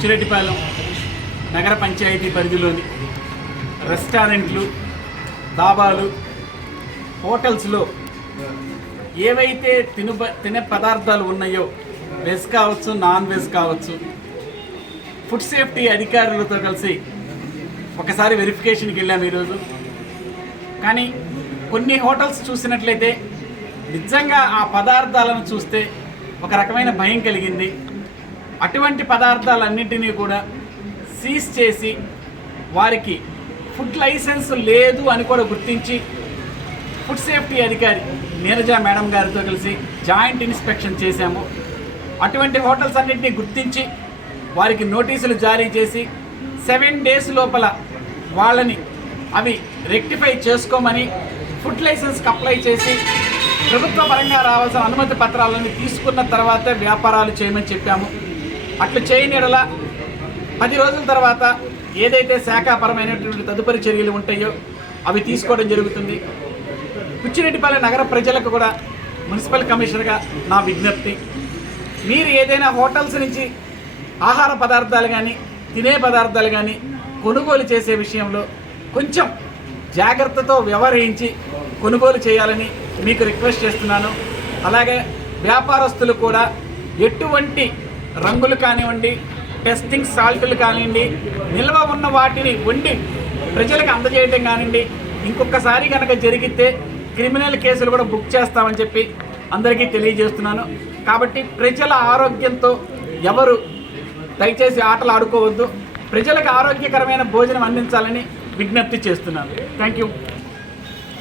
చిరెడ్డిపాలెం నగర పంచాయతీ పరిధిలోని రెస్టారెంట్లు దాబాలు హోటల్స్లో ఏవైతే తిను తినే పదార్థాలు ఉన్నాయో వెజ్ కావచ్చు నాన్ వెజ్ కావచ్చు ఫుడ్ సేఫ్టీ అధికారులతో కలిసి ఒకసారి వెరిఫికేషన్కి వెళ్ళాము ఈరోజు. కానీ కొన్ని హోటల్స్ చూసినట్లయితే నిజంగా ఆ పదార్థాలను చూస్తే ఒక రకమైన భయం కలిగింది. అటువంటి పదార్థాలన్నింటినీ కూడా సీజ్ చేసి వారికి ఫుడ్ లైసెన్స్ లేదు అని కూడా గుర్తించి ఫుడ్ సేఫ్టీ అధికారి నీరజ మేడం గారితో కలిసి జాయింట్ ఇన్స్పెక్షన్ చేశాము. అటువంటి హోటల్స్ అన్నింటినీ గుర్తించి వారికి నోటీసులు జారీ చేసి సెవెన్ డేస్ లోపల వాళ్ళని అవి రెక్టిఫై చేసుకోమని ఫుడ్ లైసెన్స్కి అప్లై చేసి ప్రభుత్వ పరంగా రావాల్సిన అనుమతి పత్రాలను తీసుకున్న తర్వాతే వ్యాపారాలు చేయమని చెప్పాము. అట్లు చేయని ఎడల పది రోజుల తర్వాత ఏదైతే శాఖాపరమైనటువంటి తదుపరి చర్యలు ఉంటాయో అవి తీసుకోవడం జరుగుతుంది. పిచ్చిరెడ్డిపల్లి నగర ప్రజలకు కూడా మున్సిపల్ కమిషనర్గా నా విజ్ఞప్తి. మీరు ఏదైనా హోటల్స్ నుంచి ఆహార పదార్థాలు కానీ తినే పదార్థాలు కానీ కొనుగోలు చేసే విషయంలో కొంచెం జాగ్రత్తతో వ్యవహరించి కొనుగోలు చేయాలని మీకు రిక్వెస్ట్ చేస్తున్నాను. అలాగే వ్యాపారస్తులు కూడా ఎటువంటి రంగులు కానివ్వండి టెస్టింగ్ సాల్ట్లు కానివ్వండి నిల్వ ఉన్న వాటిని వండి ప్రజలకు అందజేయడం కానివ్వండి ఇంకొకసారి కనుక జరిగితే క్రిమినల్ కేసులు కూడా బుక్ చేస్తామని చెప్పి అందరికీ తెలియజేస్తున్నాను. కాబట్టి ప్రజల ఆరోగ్యంతో ఎవరు దయచేసి ఆటలు ఆడుకోవద్దు. ప్రజలకు ఆరోగ్యకరమైన భోజనం అందించాలని విజ్ఞప్తి చేస్తున్నాను. థ్యాంక్ యూ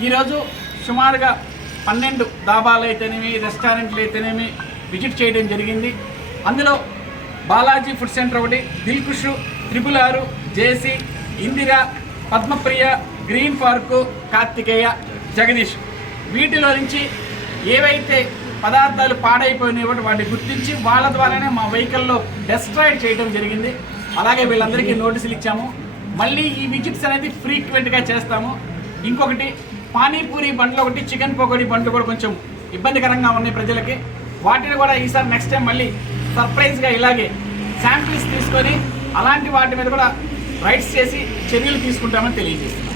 ఈరోజు సుమారుగా పన్నెండు దాబాలు అయితేనేమి రెస్టారెంట్లు అయితేనేమి విజిట్ చేయడం జరిగింది. అందులో బాలాజీ ఫుడ్ సెంటర్ ఒకటి దిల్కుష్ త్రిపుల్ ఆరు JC Indira Padmapriya green park Karthikeya Jagadish. వీటిలో నుంచి ఏవైతే పదార్థాలు పాడైపోయినాయో వాటిని గుర్తించి వాళ్ళ ద్వారానే మా వెహికల్లో డెస్ట్రాయిడ్ చేయడం జరిగింది. అలాగే వీళ్ళందరికీ నోటీసులు ఇచ్చాము. మళ్ళీ ఈ విజిట్స్ అనేది ఫ్రీక్వెంట్గా చేస్తాము. ఇంకొకటి పానీపూరి బండ్లు ఒకటి చికెన్ పకోడీ బండ్లు కూడా కొంచెం ఇబ్బందికరంగా ఉన్నాయి ప్రజలకి. వాటిని కూడా ఈసారి నెక్స్ట్ టైం మళ్ళీ సర్ప్రైజ్గా ఇలాగే శాంపిల్స్ తీసుకొని అలాంటి వాటి మీద కూడా రైట్స్ చేసి చర్యలు తీసుకుంటామని తెలియజేస్తున్నాం.